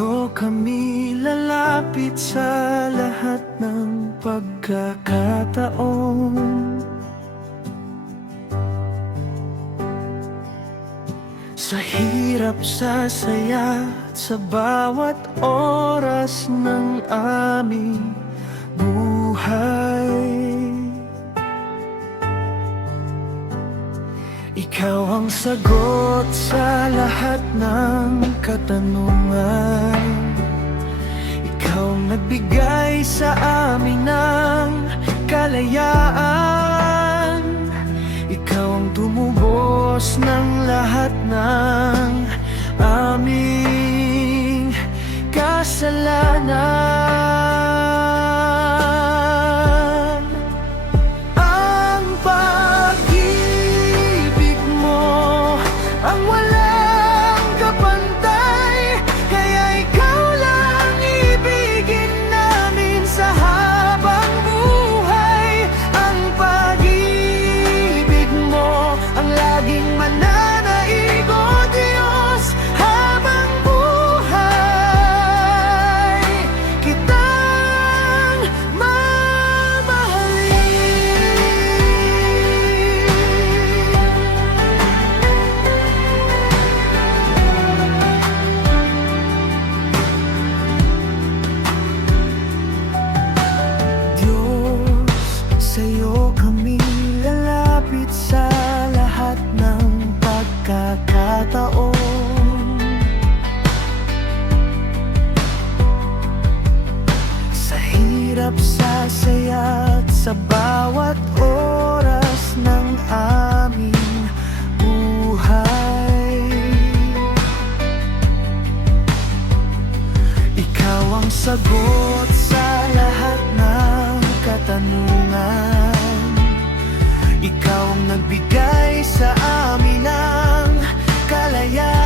Sa'yo kami lalapit sa lahat ng pagkakataon. Sa hirap, sa saya, at sa bawat oras ng aming buhay, ikaw ang sagot sa lahat ng katanungan. Ikaw ang nagbigay sa amin ng kalayaan. Ikaw ang tumubos ng lahat ng aming kasalanan. Ang pag-ibig mo ang walang kapantay, kaya ikaw lang ibigin namin sa habang buhay. Ang pag-ibig mo ang laging mananaig, O Diyos, habang buhay kitang mamahalin. Diyos, sa'yo kami lalapit sa lahat ng pagkakataon. Sa hirap, sa saya, at sa bawat oras ng aming buhay, ikaw ang sagot sa lahat ng katanungan. Ikaw ang nagbigay sa amin ng kalayaan.